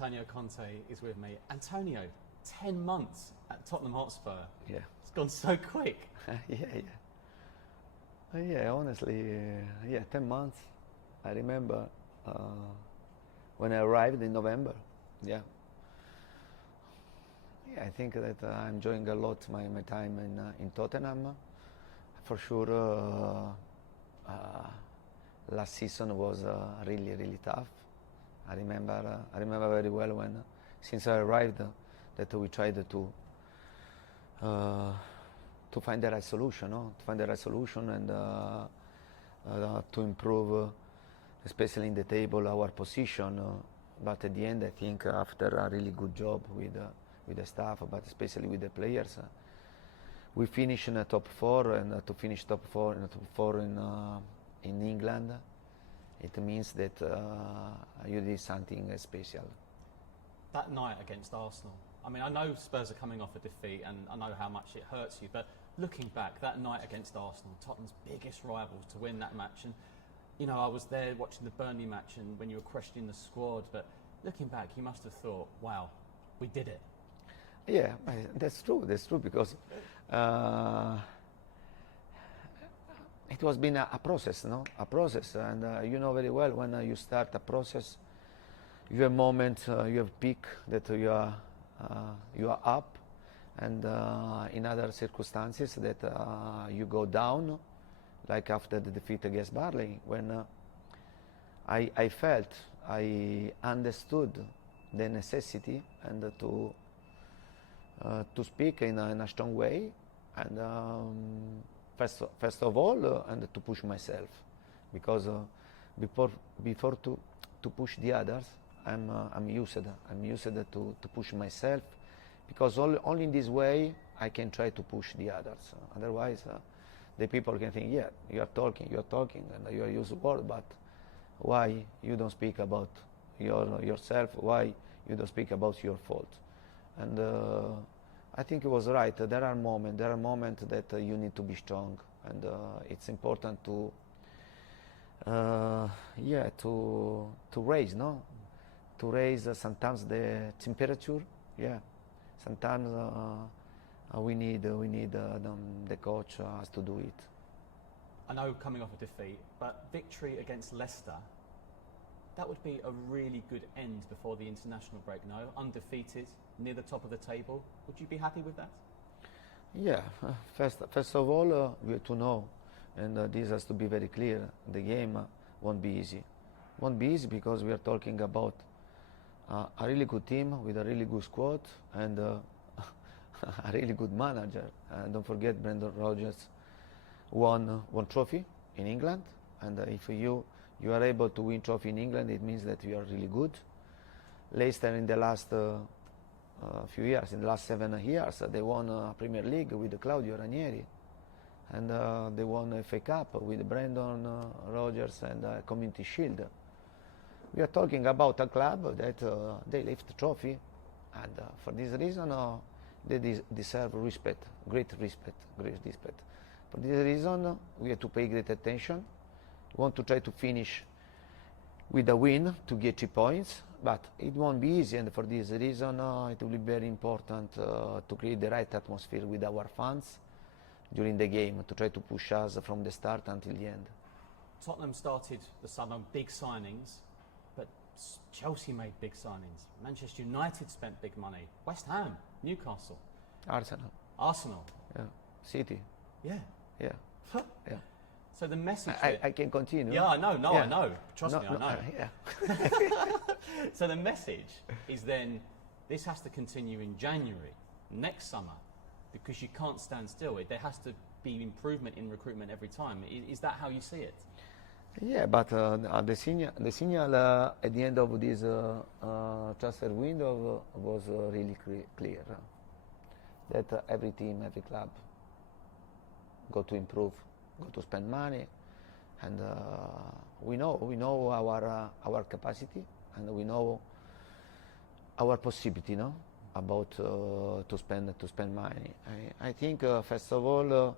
Antonio Conte is with me. Antonio, 10 months at Tottenham Hotspur. Yeah. It's gone so quick. Yeah, honestly, 10 months. I remember when I arrived in November. Yeah. Yeah, I think that I'm enjoying a lot my time in Tottenham. For sure, last season was really tough. I remember very well when, since I arrived, that we tried to find the right solution, no? To find the right solution and to improve, especially in the table, our position. But at the end, I think after a really good job with the staff, but especially with the players, we finished in the top four, and to finish top four in England, it means that you did something special. That night against Arsenal, I mean, I know Spurs are coming off a defeat and I know how much it hurts you, but looking back, that night against Arsenal, Tottenham's biggest rivals, to win that match, and you know, I was there watching the Burnley match and when you were questioning the squad, but looking back, you must have thought, wow, we did it. Yeah, that's true because it was been a process, no? A process, and you know very well when you start a process, you have moments, you have peak that you are up, and in other circumstances that you go down, like after the defeat against Burnley, when I felt, I understood the necessity and to speak in a strong way, and first of all, and to push myself, because before to push the others, I'm used to push myself, because only in this way I can try to push the others. Otherwise, the people can think, yeah, you are talking, and you are using words, but why you don't speak about yourself? Why you don't speak about your fault? And I think it was right. There are moments that you need to be strong, and it's important to raise, no, to raise sometimes the temperature. Yeah, sometimes we need the coach has to do it. I know coming off a defeat, but victory against Leicester, that would be a really good end before the international break, no? Undefeated, near the top of the table. Would you be happy with that? Yeah, first of all, we have to know, and this has to be very clear, the game won't be easy. Won't be easy because we are talking about a really good team with a really good squad and a really good manager. Don't forget, Brendan Rodgers won one trophy in England, and if you are able to win trophy in England, it means that you are really good. Leicester in the last few years, in the last 7 years, they won Premier League with Claudio Ranieri, and they won FA Cup with Brendan Rodgers and Community Shield. We are talking about a club that they lift trophy, and for this reason they deserve respect, great respect. For this reason, we have to pay great attention. We want to try to finish with a win to get 3 points, but it won't be easy, and for this reason it will be very important to create the right atmosphere with our fans during the game, to try to push us from the start until the end. Tottenham started the summer on big signings, but Chelsea made big signings. Manchester United spent big money. West Ham, Newcastle, Arsenal, yeah, City. Yeah. Yeah. Yeah. So the message... I can continue. Yeah, I know, yeah. I know. Trust me, I know. Yeah. So the message is then, this has to continue in January, next summer, because you can't stand still. There has to be improvement in recruitment every time. Is that how you see it? Yeah, but the signal at the end of this transfer window was really clear. That every team, every club got to improve, got to spend money, and we know our capacity, and we know our possibility, no, about to spend money. I think first of all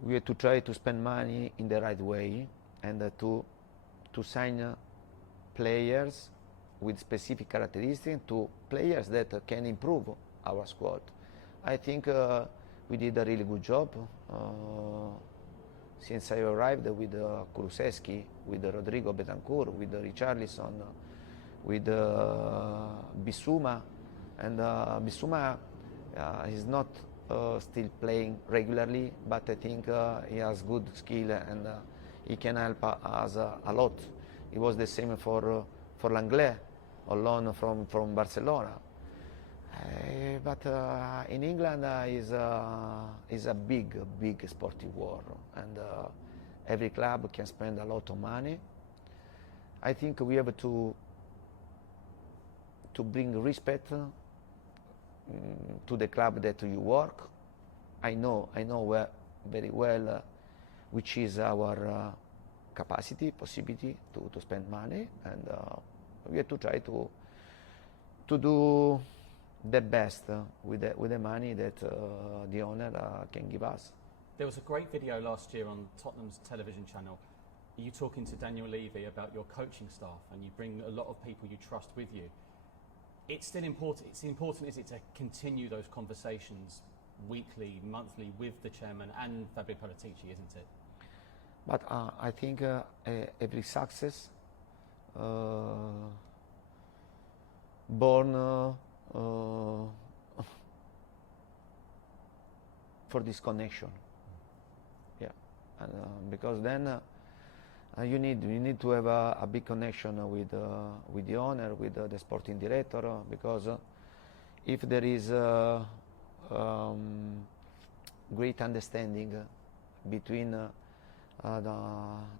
we have to try to spend money in the right way, and to sign players with specific characteristics to players that can improve our squad. I think we did a really good job since I arrived with Kulusevski, with Rodrigo Betancourt, with Richarlison, with Bissouma, and Bissouma is not still playing regularly, but I think he has good skill and he can help us a lot. It was the same for Langlais, on loan from Barcelona. But in England is a big sporting war, and every club can spend a lot of money. I think we have to bring respect to the club that you work. I know very well which is our capacity, possibility to spend money, and we have to try to do the best with the money that the owner can give us. There was a great video last year on Tottenham's television channel. You talking to Daniel Levy about your coaching staff, and you bring a lot of people you trust with you. It's still important. It's important, is it, to continue those conversations weekly, monthly with the chairman and Fabio Paratici, isn't it? But I think every success born for this connection, yeah, and because then you need to have a big connection with the owner, with the sporting director, because if there is great understanding between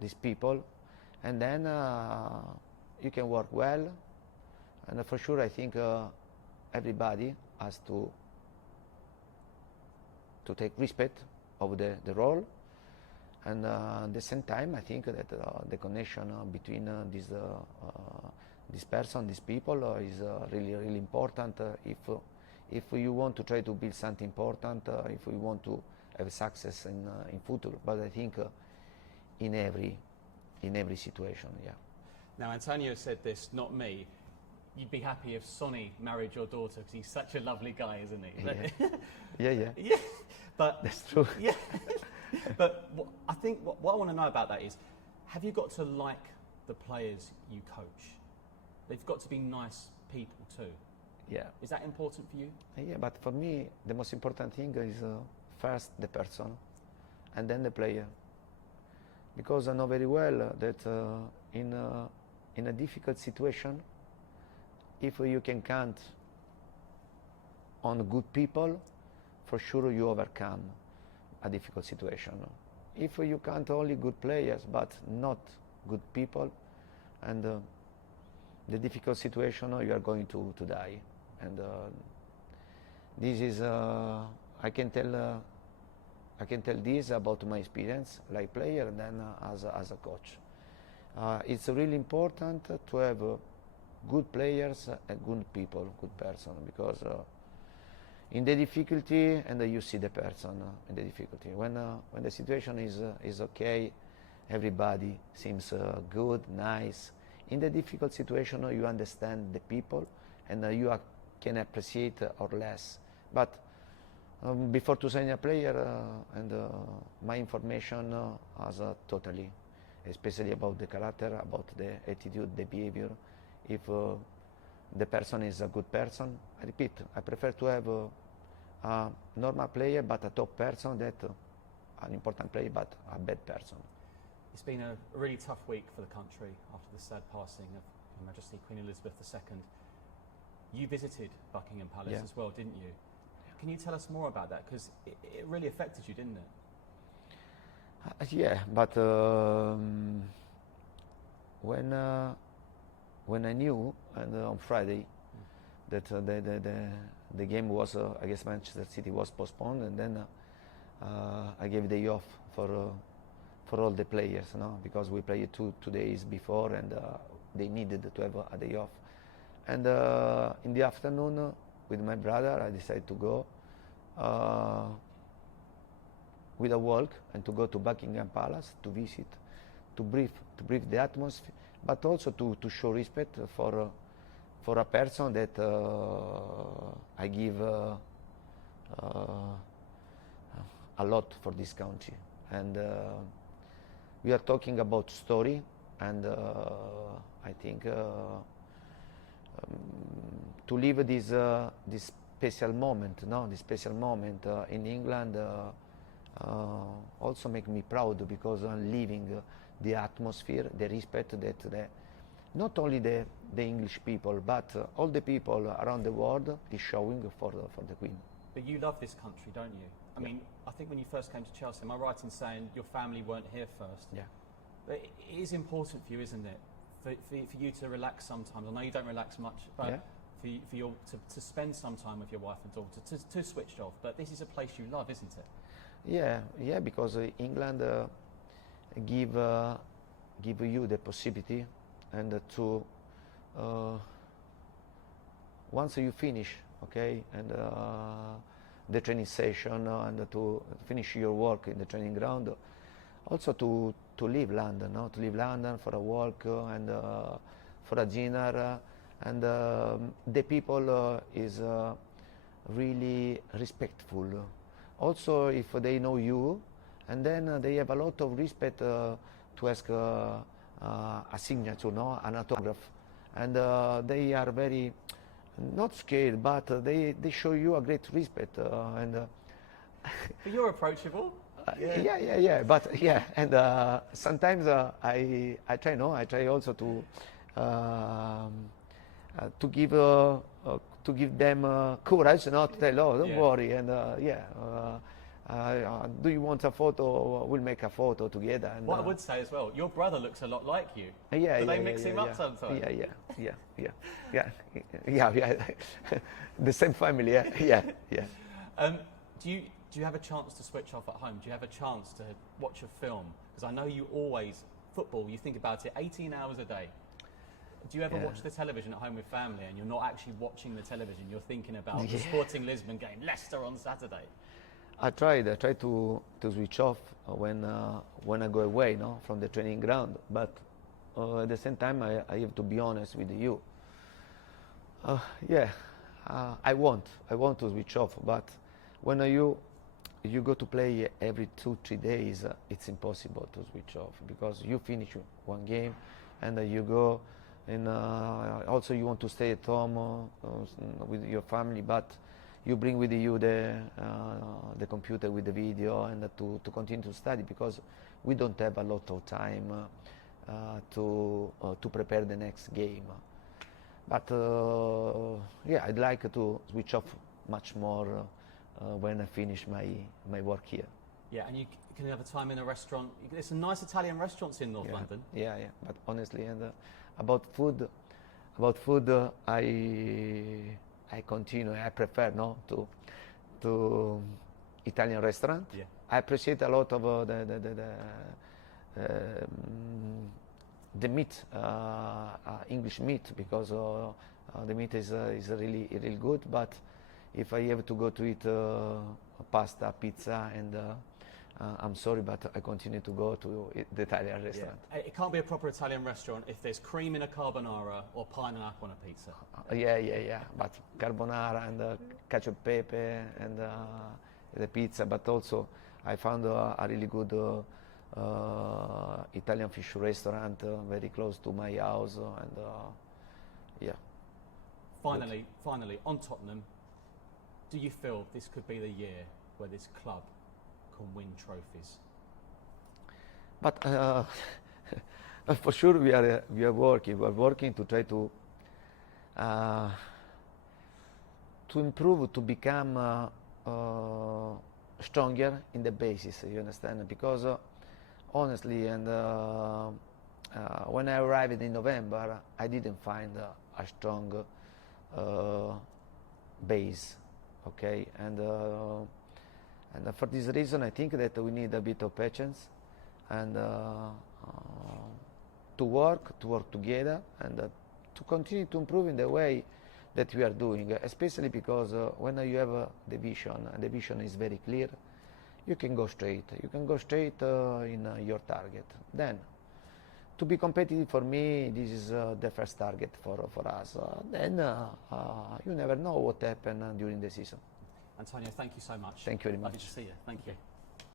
these people, and then you can work well, and for sure I think everybody has to take respect of the role, and at the same time I think that the connection between this person, these people is really important if you want to try to build something important, if we want to have success in football. But I think in every situation, yeah. Now Antonio said this, not me. You'd be happy if Sonny married your daughter because he's such a lovely guy, isn't he? Yeah. Yeah. But that's true. Yeah. But I think what I want to know about that is, have you got to like the players you coach? They've got to be nice people too. Yeah. Is that important for you? Yeah, but for me the most important thing is first the person, and then the player. Because I know very well that in a difficult situation, if you can count on good people, for sure you overcome a difficult situation. If you count only good players but not good people, and the difficult situation, you are going to die. And this is I can tell this about my experience like player and then as a coach. It's really important to have good players and good people, good person, because in the difficulty, and you see the person in the difficulty. When the situation is okay, everybody seems good, nice. In the difficult situation, you understand the people, and you can appreciate or less. But before to sign a player, and my information has totally, especially about the character, about the attitude, the behavior. If the person is a good person, I repeat, I prefer to have a normal player but a top person than an important player but a bad person. It's been a really tough week for the country after the sad passing of Her Majesty Queen Elizabeth II. You visited Buckingham Palace as well, didn't you? Can you tell us more about that? Because it really affected you, didn't it? Yeah, but when I knew, and on Friday, that the game was against Manchester City was postponed, and then I gave the day off for all the players, because we played two days before, and they needed to have a day off. And in the afternoon, with my brother, I decided to go with a walk and to go to Buckingham Palace to visit, to breathe the atmosphere, but also to show respect for for a person that I give a lot for this country, and we are talking about story, and I think to live this special moment, this special moment in England also make me proud, because I'm living the atmosphere, the respect that not only the English people, but all the people around the world is showing for the Queen. But you love this country, don't you? I mean, I think when you first came to Chelsea, am I right in saying your family weren't here first? Yeah. But it is important for you, isn't it? For you to relax sometimes. I know you don't relax much, but Yeah. for you to spend some time with your wife and daughter, to switch off. But this is a place you love, isn't it? Yeah, because England give you the possibility, and to once you finish, okay, and the training session, and to finish your work in the training ground, also to leave London, to leave London for a walk and for a dinner, and the people is really respectful. Also, if they know you, and then they have a lot of respect to ask a signature, an autograph, and they are very not scared, but they show you a great respect, and But you're approachable. yeah, but yeah, and sometimes I try also to give them courage, not to tell, oh, don't worry, and do you want a photo? We'll make a photo together. And, What I would say as well, your brother looks a lot like you. Yeah, Do they mix him up sometimes? Yeah. The same family, yeah. Do you have a chance to switch off at home? Do you have a chance to watch a film? Because I know you always, football, you think about it 18 hours a day. Do you ever watch the television at home with family, and you're not actually watching the television, you're thinking about the Sporting Lisbon game, Leicester on Saturday? I try to switch off when I go away, from the training ground. But at the same time, I have to be honest with you. I want to switch off. But when you go to play every 2-3 days, it's impossible to switch off, because you finish one game and you go, and also you want to stay at home with your family, but you bring with you the computer with the video, and to continue to study, because we don't have a lot of time to prepare the next game. But I'd like to switch off much more when I finish my work here. Yeah, and you can have a time in a restaurant. There's some nice Italian restaurants in North London. Yeah. But honestly, and about food, I continue. I prefer to Italian restaurant. Yeah. I appreciate a lot of the meat, English meat, because the meat is really good. But if I have to go to eat pasta, pizza, and I'm sorry, but I continue to go to the Italian restaurant. Yeah. It can't be a proper Italian restaurant if there's cream in a carbonara or pineapple on a pizza. Yeah. But carbonara and cacio e pepe and the pizza. But also, I found a really good Italian fish restaurant very close to my house, and Finally, on Tottenham, do you feel this could be the year where this club can win trophies? But for sure we are working to try to improve, to become stronger in the basis, you understand? Because honestly, and when I arrived in November, I didn't find a strong base, okay? And for this reason, I think that we need a bit of patience, and to work together, and to continue to improve in the way that we are doing, especially because when you have the vision, and the vision is very clear, you can go straight in your target. Then to be competitive for me, this is the first target for us. Then you never know what happens during the season. Antonio, thank you so much. Thank you very much. Lovely to see you. Thank you.